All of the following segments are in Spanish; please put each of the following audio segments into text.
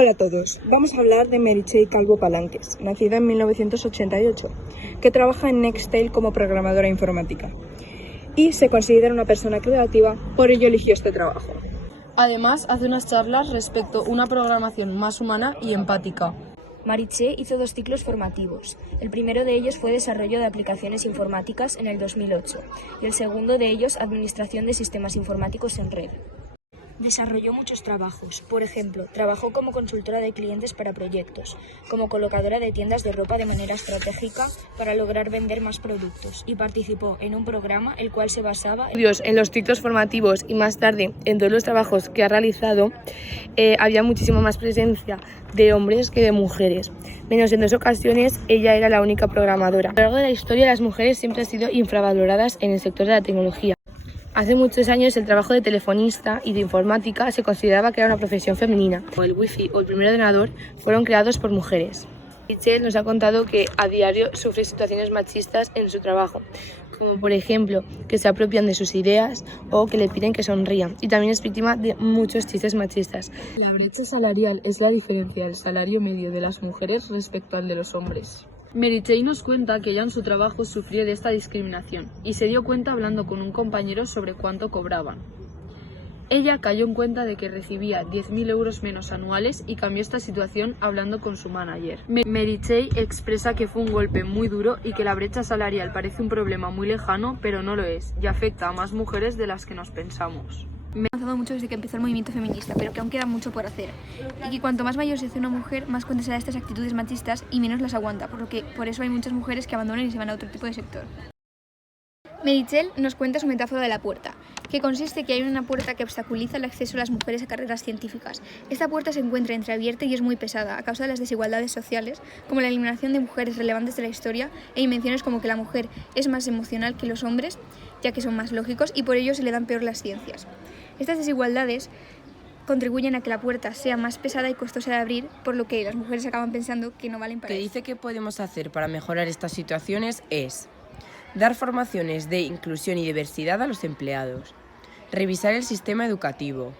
Hola a todos, vamos a hablar de Meritxell Calvo Palanques, nacida en 1988, que trabaja en Nextel como programadora informática y se considera una persona creativa, por ello eligió este trabajo. Además, hace unas charlas respecto a una programación más humana y empática. Meritxell hizo 2 ciclos formativos. El primero de ellos fue Desarrollo de Aplicaciones Informáticas en el 2008 y el segundo de ellos Administración de Sistemas Informáticos en Red. Desarrolló muchos trabajos. Por ejemplo, trabajó como consultora de clientes para proyectos, como colocadora de tiendas de ropa de manera estratégica para lograr vender más productos, y participó en un programa el cual se basaba En los ciclos formativos y más tarde en todos los trabajos que ha realizado había muchísima más presencia de hombres que de mujeres. Menos en 2 ocasiones ella era la única programadora. A lo largo de la historia las mujeres siempre han sido infravaloradas en el sector de la tecnología. Hace muchos años el trabajo de telefonista y de informática se consideraba que era una profesión femenina. El wifi o el primer ordenador fueron creados por mujeres. Meritxell nos ha contado que a diario sufre situaciones machistas en su trabajo, como por ejemplo que se apropian de sus ideas o que le piden que sonría, y también es víctima de muchos chistes machistas. La brecha salarial es la diferencia del salario medio de las mujeres respecto al de los hombres. Meritxell nos cuenta que ella en su trabajo sufrió de esta discriminación y se dio cuenta hablando con un compañero sobre cuánto cobraban. Ella cayó en cuenta de que recibía 10.000 euros menos anuales y cambió esta situación hablando con su manager. Meritxell expresa que fue un golpe muy duro y que la brecha salarial parece un problema muy lejano, pero no lo es, y afecta a más mujeres de las que nos pensamos. Ha avanzado mucho desde que empezó el movimiento feminista, pero que aún queda mucho por hacer. Y que cuanto más mayor se hace una mujer, más cuenta se da de estas actitudes machistas y menos las aguanta, por eso hay muchas mujeres que abandonan y se van a otro tipo de sector. Meritxell nos cuenta su metáfora de la puerta, que consiste en que hay una puerta que obstaculiza el acceso a las mujeres a carreras científicas. Esta puerta se encuentra entreabierta y es muy pesada a causa de las desigualdades sociales, como la eliminación de mujeres relevantes de la historia e invenciones como que la mujer es más emocional que los hombres, ya que son más lógicos y por ello se le dan peor las ciencias. Estas desigualdades contribuyen a que la puerta sea más pesada y costosa de abrir, por lo que las mujeres acaban pensando que no valen para Lo que eso. dice que podemos hacer para mejorar estas situaciones es dar formaciones de inclusión y diversidad a los empleados, revisar el sistema educativo,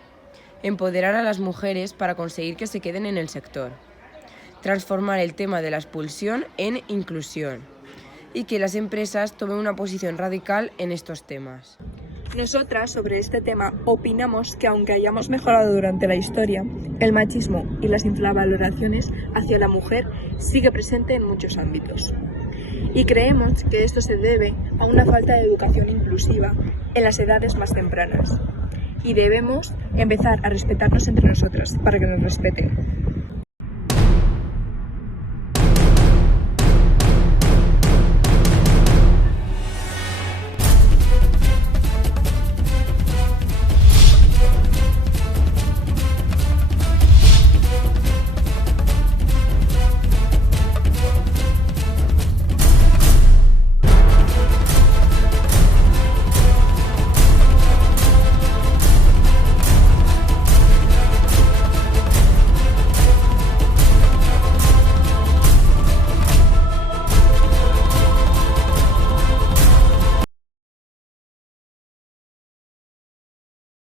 empoderar a las mujeres para conseguir que se queden en el sector, transformar el tema de la expulsión en inclusión y que las empresas tomen una posición radical en estos temas. Nosotras, sobre este tema, opinamos que aunque hayamos mejorado durante la historia, el machismo y las infravaloraciones hacia la mujer sigue presente en muchos ámbitos. Y creemos que esto se debe a una falta de educación inclusiva en las edades más tempranas. Y debemos empezar a respetarnos entre nosotras para que nos respeten.